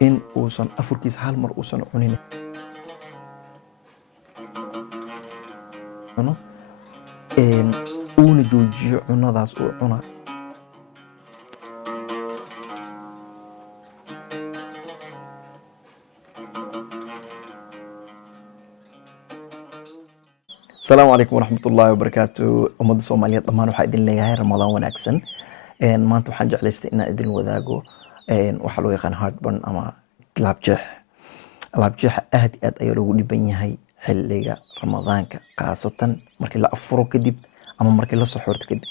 in uusan afurkiisa hal mar uusan cunin uuna joojiyo cunadaas uu cuna. السلام عليكم ورحمة الله وبركاته. أمد الصومالية طمان waxaa idin leeyahay Ramadaan wanaagsan. maanta waxaan jeclaystay inaan idin wadaago waxa loo yaqaan heartburn ama laabjeex. laabjeexa aad iyo aad ayaa loogu dhiban yahay xilliga Ramadaanka, khaasatan markii la afuro kadib ama markii la suxuurto kadib.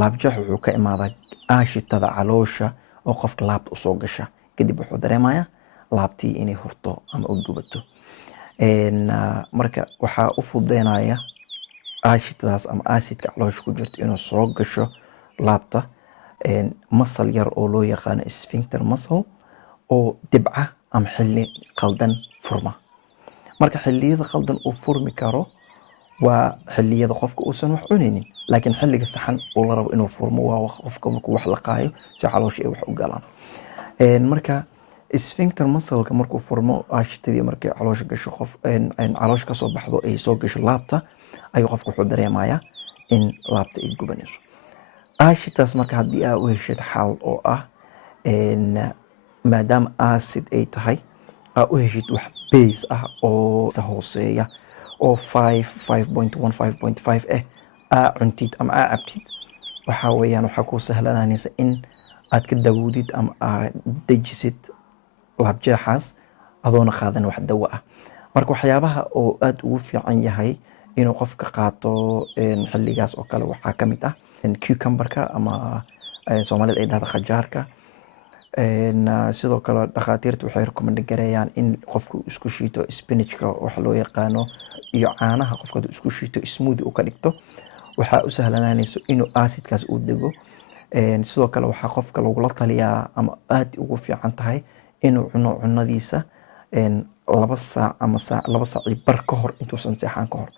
laabjeex wuxuu ka imaadaa aashitada caloosha oo qofka laabta u soo gasha kadib wuxuu dareemayaa laabtii inay hurto ama u gubato. marka waxaa u fududeynaya aashitadaas ama acidka caloosha ku jirto inuu soo gasho laabta muscle yar oo loo yaqaano sphincter muscle oo dibca ama xilli qaldan furma. marka xilliyada qaldan uu furmi karo waa xilliyada qofka uusan wax cunaynin, laakiin xilliga saxan oo la rabo inuu furmo waa qofka markuu wax laqaayo si caloosha ay wax u galaan. marka sphincter muscle-ka markuu furmo aashitadii markay caloosha gasho qof caloosha ka soo baxdo ay soo gasho laabta ayuu qofku wuxuu dareemayaa in laabta ay gubanayso. aashitaas marka haddii aa u heshid xal oo ah maadaama acid ay tahay aa u heshid wax base ah oo hooseeya oo 5.1 5.5 aa cuntid ama aa cabtid, waxaa weeyaan waxaa kuu sahlananaysa in aad ka dawoodid ama aad dejisid laabjeexaas adoona qaadan wax dawo ah. marka waxyaabaha oo aad ugu fiican yahay inuu qofka qaato xilligaas oo kale waxaa ka mid ah cucumberka ama Soomaalida ay dhahdo qajaarka. sidoo kale dhakhaatiirtu waxay recommend gareeyaan in qofku isku shiito spinachka wax loo yaqaano iyo caanaha qofka isku shiito smoothie uu ka dhigto, waxaa u sahlananayso inuu acidkaas uu dego. sidoo kale waxaa qofka lagula taliyaa ama aad ugu fiican tahay inuu cuno cunadiisa 2 saac ama 2 saac iyo bar ka hor intuusan seexan ka hor.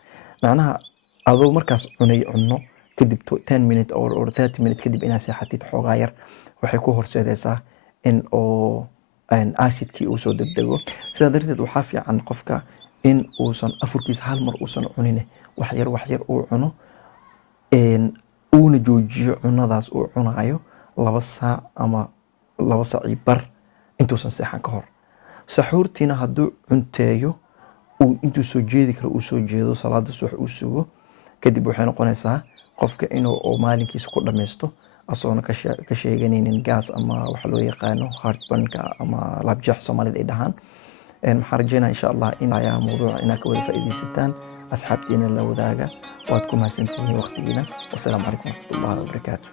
macnaha adoo markaas cunay cuno kadib 10 minutes or 30 minutes kadib inaad seexatid xoogaa yar waxay ku horseedaysaa in oo acidkii uu soo degdego. sidaa darteed waxaa fiican qofka in uusan afurkiisa hal mar uusan cunin, wax yar uu cuno uuna joojiyo cunadaas uu cunayo 2 saac ama 2 saac iyo bar intuusan seexan ka hor. saxuurtiina hadduu cunteeyo intuu soo jeedi karo uu soo jeedo salaada subax uu sugo kadib waxay noqonaysaa qofka inuu maalinkiisa ku dhammaysto asoona ka sheeganaynin gaas ama waxa loo yaqaano heartburn-ka ama laabjeex Soomaalida ay dhahaan. maxaan rajeynaa insha allah in ayaa mawduuca inaad ka wada faa'iidaysataan, asxaabtiina la wadaaga. waad ku mahadsantihiin waqtigiina. wassalaamu calaykum waraxmatullaahi wabarakaatu.